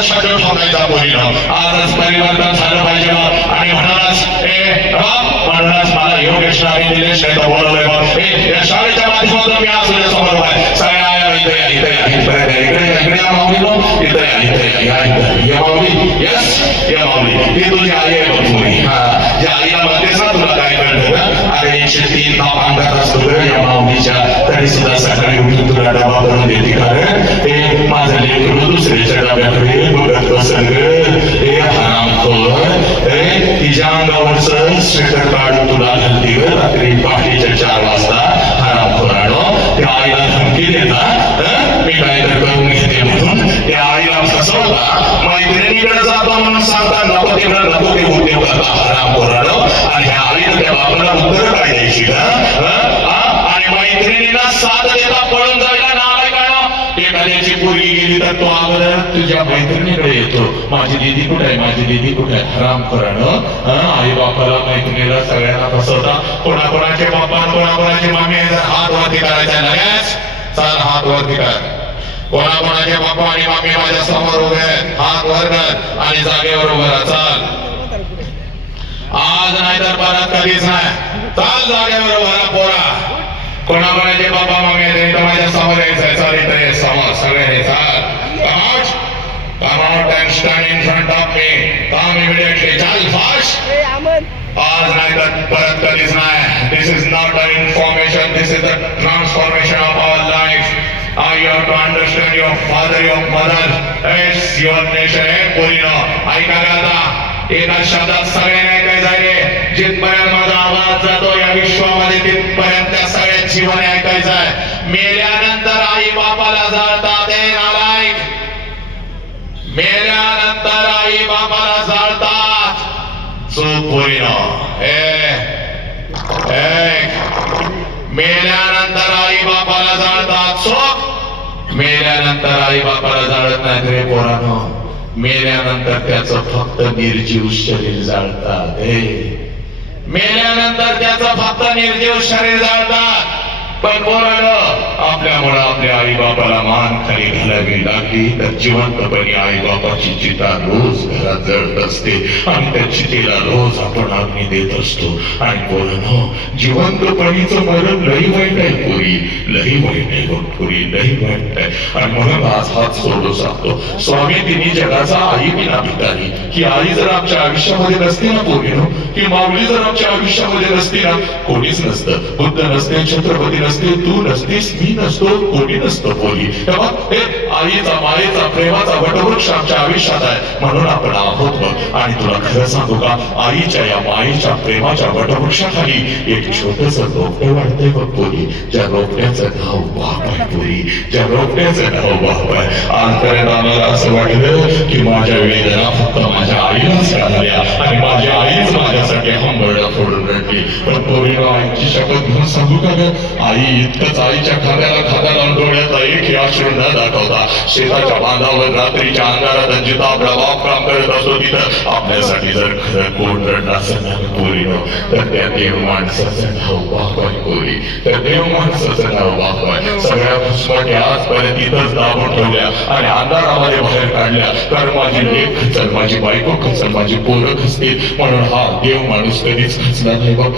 शब्द ठोकायचा बोलीनं आजच परिवर्तन झालं पाहिजे आणि ए मला योगेश रावी दिलेश नाही तर बोलवलंय ए, या शाळेच्या माध्यमातून मी आज तुझ्या समोर आहे सगळ्या या इथे या इथे या इथे या इकडे या इकडे या माऊलीनो इथे या इथे या या इथे या माऊली यस या माऊली ही तुझी आई आहे बघ तुम्ही हा ज्या आईला म्हणतेस ना तुला काय कळलं का अरे एकशे तीन ताप अंगात असतो या माऊलीच्या तरी सुद्धा सकाळी उठून तुला डबा करून देते कारण दुसऱ्याच्या डब्याकडे बघत बसल हे हरामखोर हे तिच्या अंगावरचं स्वेटर काढून तुला घालते ग रात्री पहाटेच्या चार वाजता हरामखोरानो त्या आईला धमकी देता माझी दीदी कुठे आहे? माझी दीदी कुठे आहे? हराम करणं आई बापाला मैत्रिणीला सगळ्यांना फसवता. कोणाकोणाचे बाप्पा कोणाकोणाचे मामी हात वरती करायच्या लगेच चाल हात वरती कर. कोणाकोणाचे बाप्पा आणि मामी माझ्यासमोर उभे हात वर कर आणि जागेवर उभं राहा. चाल. आज नाही तर परत कधीच नाही. चाल जागेवर उभा राहा पोरा. कोणाकोणाचे बाबा मामी माझ्यासमोर यायचंय. चाल इथे समोर. सगळे चाल. Come out come out and stand in front of me. Come immediately. चाल fast आज नाही तर परत कधीच नाही. This is not a information this is the transformation of our life I you have to understand your father, your mother, it's your nation. हे पोरीनो ऐका का आता एका शब्दात सगळ्यांना ऐकायचं आहे जिथपर्यंत माझा आवाज जातो या विश्वामध्ये तिथपर्यंत त्या सगळ्या जीवन ऐकायचं आहे मेल्यानंतर आई बापाला जाळतात हे नालायक मेल्यानंतर आई बापाला जाळतात चूक पोरीनो ए ए मेल्यानंतर आई बापाला जाळतात. चोख मेल्यानंतर आई बापाला जाळत नाही रे पोरानो. मेल्यानंतर त्याच फक्त निर्जीव शरीर जाळतात. हे मेल्यानंतर त्याचं फक्त निर्जीव शरीर जाळतात. पण पोरानं आपल्यामुळे आपल्या आई बापाला मान खाली घालावी लागली तर जिवंतपणे आई बापाची चिता रोज घरात जळत असते. आणि त्या चितेला रोज आपण अग्नी देत असतो. आणि पोरानो जिवंतपणीच मरण लई वाईट आहे पुरी. लई वाईट आहे बघ पुरी लई वाईट आहे. आणि म्हणून आज हात सोडू सांगतो. स्वामी तिने जगाचा आई विना भिकारी की आई जर आमच्या आयुष्यामध्ये नसते ना पोरीनो की माऊली जर आमच्या आयुष्यामध्ये नसते ना? कोणीच नसतं. बुद्ध नसते छत्रपती नसते तू नसतीस मी मी नसतो कोणी नसतो पोरी तेव्हा हे आईचा मायेचा प्रेमाचा वटवृक्ष आमच्या आयुष्यात आहे. म्हणून आपण आहोत बघ. आणि तुला खरं सांगू का? आईच्या या मायेच्या प्रेमाच्या वटवृक्षाखाली एक छोटस रोपटे वाढते बघ पोरी. ज्या रोपट्याचं नाव बाप आहे पोरी. ज्या रोपट्याचं नाव बाप आहे. आजपर्यंत आम्हाला असं वाटलं की माझ्या वेदना फक्त माझ्या आईलाच राहिल्या. आणि माझी आईच माझ्यासाठी हंबरडा फोडून रडली. पण पोरीला आईची शपथ घेऊन सांगू का ग? आई इतकंच आईच्या त्याला खाद्या लावून डोळ्याचा एक ही अश्रू न दाखवता शेताच्या बांधावर रात्रीच्या अंधारात जिता आपला बाप काम करत असतो. तिथं आपल्यासाठी जर खरं कोण रडलं असेल ना पोरीनं तर त्या देव माणसाचं नाव बाप आहे पोरी त्या देव माणसाचं नाव बाप आहे सगळ्या घुसमट्या आजपर्यंत तिथंच दाबून ठेवल्या आणि अंधारामध्ये बाहेर काढल्या तर माझी लेख खचल माझी बायको खचल माझी पोरं खचतील म्हणून हा देव माणूस कधीच खचला नाही बघ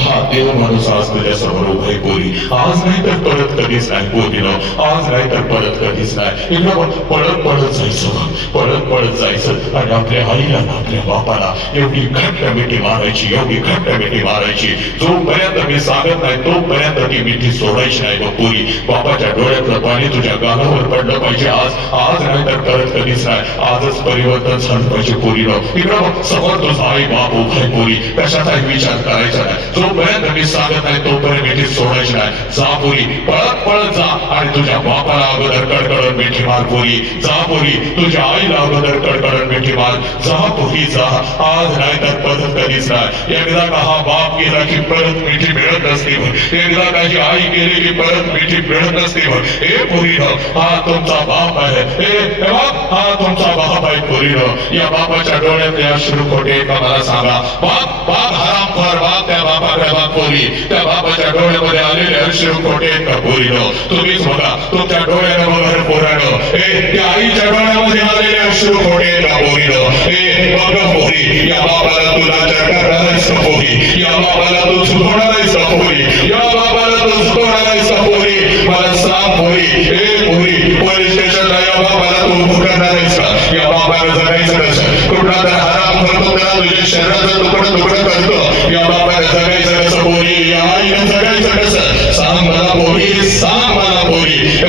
हा देव माणूस आज तुझ्या समोर उभा आहे पोरी आज नाही तर परत कधीच नाही पोरीनं आज नाही तर परत कधीच नाही इकडं बघ, पळत पळत जायचं बघ. पळत पळत जायचं आणि आपल्या आईला आपल्या बापाला एवढी घट्ट मिठी मारायची एवढी घट्ट मिठी मारायची. जोपर्यंत मी सांगत नाही तोपर्यंत ती मिठी सोडायची नाही बघ पोरी. बापाच्या डोळ्यातलं पाणी तुझ्या गालावर पडलं पाहिजे आज. आज नंतर करत कधीच नाही. आजच परिवर्तन झालं पाहिजे पोरीनं. इकडं बघ समोर तुझा आई बाप उभाय आहे पोरी. कशाचाही विचार करायचा नाही. जोपर्यंत मी सांगत नाही तोपर्यंत मिठी सोडायची नाही. जा पोरी पळत पळत जा. आणि तुझ्या बापाला अगोदर कडकडून मिठी मार पोरी. जा पोरी तुझ्या आईला अगोदर कडकडून मिठी मार. जा पोरी. जा आज नाही तर परत कधीच एकदा का हा बाप गेला की परत मिठी मिळत असते एकदा काची आई गेली की परत मिठी मिळत असते हे पुरी हा तुमचा बाप आहे. हे बाप हा तुमचा बाप आहे पुरी या बापाच्या डोळ्यात या अश्रू खोटे का मला सांगा? बाप बाप हराम फार बाप त्या बापाकडे बाप पोरी. त्या बापाच्या डोळ्यामध्ये आलेले अश्रू खोटे का पुरी तुम्हीच बघा तुमच्या डोळ्याने बघा त्या आईच्या डोळ्यामध्ये आलेले अश्रू अश्रू खोटे का पोरीनो. ए बघ पोरी या बाबाला तुला करणार आहेस का या बाबाला तू चुकवणार आहेस का या बाबाला तू चुकवणार आहेस का मला सांग पोरी. ए पोरी पोलीस स्टेशनला या बाबाला तू उभं करणार आहेस या बाबाला जगायचं कसं? कुठला तर आराम करतो त्याला तुझ्या शरीराचं तुकडं तुकडं करतो. या बाबाला जगायचं कसं पोरी? या आईला जगायचं कसं? सांग मला पोरी सांग मला पोरी.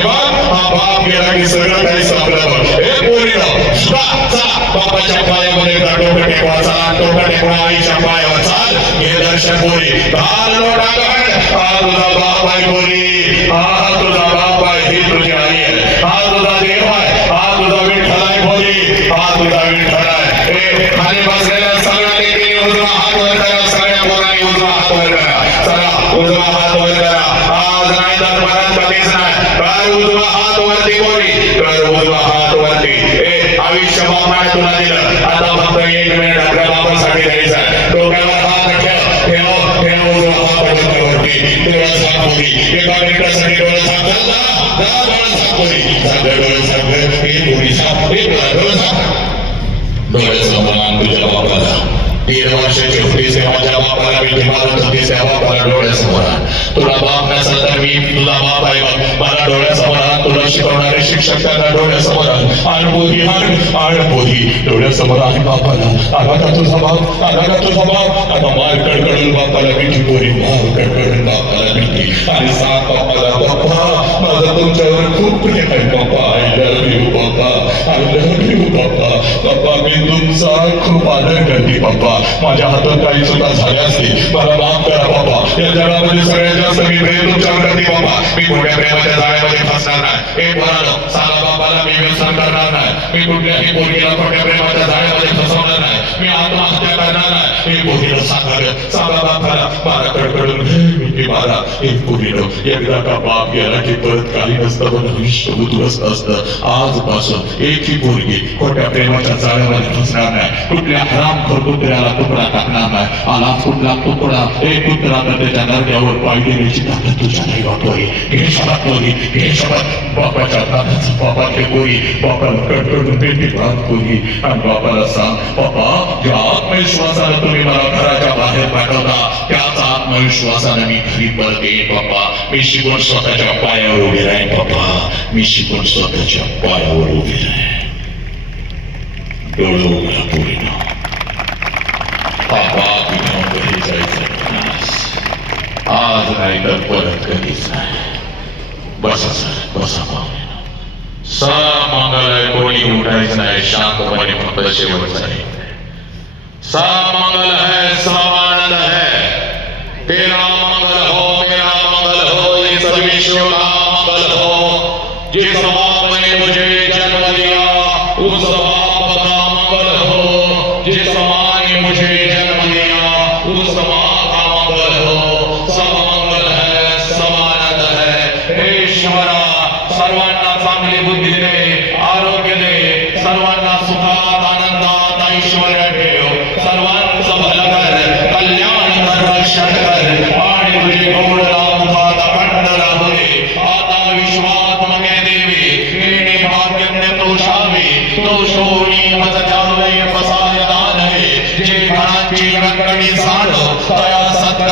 हे हा सगळं काही संपलं बघ हे बापाच्या पायामध्ये टेकवा टेकवा आईच्या पायावर चाल हे दर्शन पोरी हा तुझा बाप आहे पोरी हा तुझा बाप आहे ही तुझी आई आहे हा तुझा देव आहे हा तुझा विठ्ठल आहे पोरी हा तुझा विठ्ठल आहे खाली बसलेल्या सगळ्या उजवा हात वर करा सगळ्या पोरांनी उजवा हात वर करा चला उजवा हात वर करा. आज नाही तर परत कधीच कर उजवा हात वरती कोणी कर उजवा हात वरती ए आयुष्य बापाने तुला दिलं आता फक्त एक मिनिट आपल्या बापासाठी द्यायचा डोक्यावर हात ठेव ठेव ठेव उजवा हात वरती वरती डोळा साफ होती एका मिनिटासाठी डोळा साफ जा, जा, जा, डोळा झाक पोरी सगळे डोळे झाक हे पोरी झाक हे डोळा डोळा झाक डोळ्याचं मान तुझ्या बापाला तीन वर्षाची होतीस सेवा ज्या बापाला मी मारत होतीस सेवा मला डोळ्यासमोर तुला बाप नसेल तर मी तुला बाप आहे मला डोळ्यासमोर तुला शिकवणारे शिक्षक त्यांना डोळ्यासमोर आण. आण डोळ्यासमोर आहे बापाला. आला का तुझा बाप? आला का तुझा बाप? आता मार कडकडून बापाला मिठी पोरी मार कडकडून बापाला मिठी. आणि सांग बापाला बाप्पा माझा तुमच्यावर खूप प्रेम आहे Bappa I love you Bappa मी तुमचा खूप आदर करते बाप्पा. माझ्या हातात काही सुद्धा झाले असते मला माफ करा बाप्पा. या जगामध्ये सगळ्यात जास्त मी प्रेम तुमच्यावर करते बाप्पा. मी मोठ्या प्रेमाच्या जाळ्यामध्ये फसणार नाही. एक पोरानो सांगा बाप्पाला मी व्यसन करणार नाही. मी कुठल्याही पोरगीला खोट्या प्रेमाच्या जाळ्यामध्ये फसवणार नाही मी आत्महत्या करणार आहे. हे पोरीनं सांगायला सांगा बापाला मला कडकडून मी मारा एक पोरीनं एकदा का बाप गेला की परत काही नसतं पण आयुष्य उद्ध्वस्त असतं. आजपासून एक ही मुलगी खोट्या प्रेमाच्या जाळ्यामध्ये फसणार नाही. कुठल्या हराम कुत्र्याला तुकडा टाकणार नाही. आला कुठला तुकडा एक कुत्रा तर त्याच्या नरड्यावर पाय देण्याची ताकद तुझ्या नाही वापरी हे शबात पोरी हे शबात. बापाच्या दादाचं बापाचे कोरी बापाला कडकडून पेटी भात कोरी आणि बापाला सांग बापा ज्या आत्मविश्वासानं तुम्ही मला घराच्या बाहेर पाठवता त्याच आत्मविश्वासानं मी घरी परत येईन पप्पा मी शिकून स्वतःच्या पायावर उभे राहीन पप्पा मी शिकून स्वतःच्या पायावर उभे राहीन. डोळे उघडा पोरीनं. पापा घेऊन घरी जायचं आज नाही तर परत कधीच नाही बसा सर बसा पाहुणे. मंगल आहे कोणी उठायचं नाही शांतपणे फक्त शेवटचं आहे. मंगल है समानंद है। तेरा मंगल हो मेरा मंगल हो इस विश्व का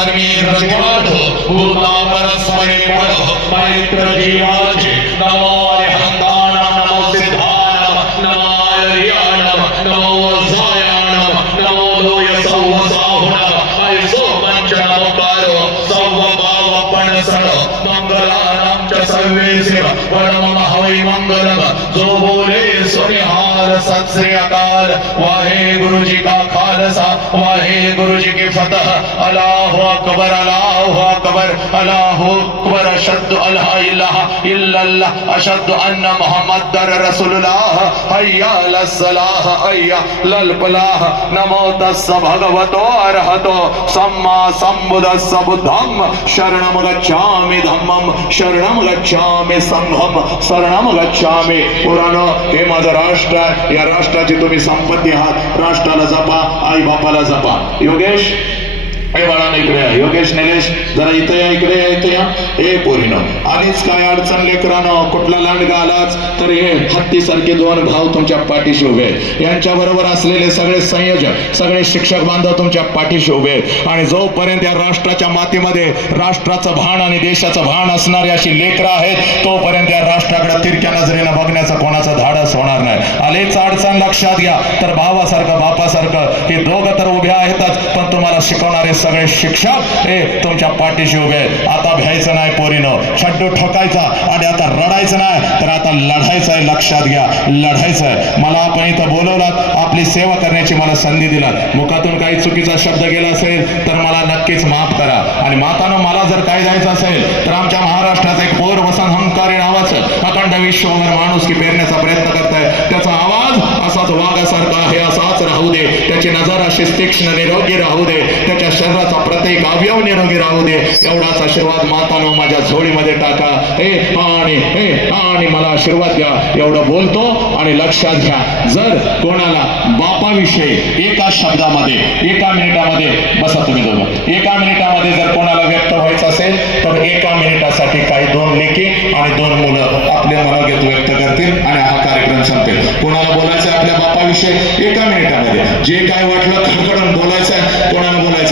सत्कर्मी हृदयाढो पूर्णा परस्परे पडो मैत्र जीवाचे नमाय हंताणम नमो सिद्धाणम नमाय रियाणम नमो जायाणम नमो लोय सौव साहुणम ऐसो मंच नमकारो सौव भाव पणसण मंगलानाम च सर्वेसे परम महवै मंगलम जो बोले सुनिहार सत श्री अकाल वाहे गुरु जी का खालसा? वाहे गुरु जी की फतह. अल्लाह अकबर अल्लाह अकबर अल्लाह अकबर अशद अल्लाह इलाहा इल्लल्लाह अशद अन्न मुहम्मद रसूलुल्लाह हय्या लस्सलाह हय्या लल फलाह नमो तस्स भगवतो अरहतो सम्मा सम्बुद्धस्स बुद्धं शरणं गच्छामि धम्मं शरणं गच्छामि संघं शरणं गच्छामि पुराण हे माझं राष्ट्र आहे या राष्ट्राची तुम्ही संपत्ती आहात राष्ट्राला जपा आई बापाला जपा. योगेश हे बाळा इकडे या. योगेश निलेश जरा इथे या इकडे या इथे या. हे पोरीनं आधीच काय अडचण लेकरानं कुठला लांडगा आलाच तर हे हत्तीसारखे दोन भाव तुमच्या पाठीशी उभे यांच्या बरोबर असलेले सगळे संयोजक सगळे शिक्षक बांधव तुमच्या पाठीशी उभे आणि जोपर्यंत या राष्ट्राच्या मातीमध्ये राष्ट्राचं भान आणि देशाचं भान असणारी अशी लेकरं आहेत तोपर्यंत या राष्ट्राकडे तिरक्या नजरेनं बघण्याचं कोणाचं धाडस होणार नाही. आलेच अडचण लक्षात घ्या. तर भावासारखं बापासारखं हे दोघं तर उभे आहेतच पण तुम्हाला शिकवणारे सगळे शिक्षक हे तुमच्या पाठीशी उभे आता भ्यायचं नाही पोरीनं. छड्डू ठोकायचा आणि आता रडायचं नाही. तर आता लढायचं आहे लक्षात घ्या. लढायचं आहे. मला आपण इथं बोलवलात आपली सेवा करण्याची मला संधी दिलात. मुखातून काही चुकीचा शब्द गेला असेल तर मला नक्कीच माफ करा. आणि मातानं मला जर काय जायचं असेल तर आमच्या महाराष्ट्राचं एक पोर वसन हंकारी नावाचं अखंड विश्वभर माणूस की पेरण्याचा प्रयत्न करताय. त्याचा आवाज असाच वाघासारखा आहे असाच राहू दे. त्याची नजर अशी तीक्ष्ण निरोगी राहू दे त्याच्या शरीराचा प्रत्येक अवयव निरोगी राहू दे. एवढाच आशीर्वाद मातानो माझ्या झोळीमध्ये टाका. हे आणि हे आणि मला आशीर्वाद द्या. एवढं बोलतो आणि लक्षात घ्या जर कोणाला बापाविषयी एका शब्दामध्ये एका मिनिटामध्ये बसा तुम्ही दोघं एका मिनिटामध्ये जर कोणाला व्यक्त व्हायचं असेल तर एका मिनिटासाठी काही दोन लेखी आणि दोन मुलं आपले मनोगत व्यक्त करतील आणि हा कार्यक्रम संपेल. कोणाला बोलायचं आपल्या बापाविषयी? एका मिनिटामध्ये. जे काय वाटलं खडखडून बोलायचं कोणाला बोलायचं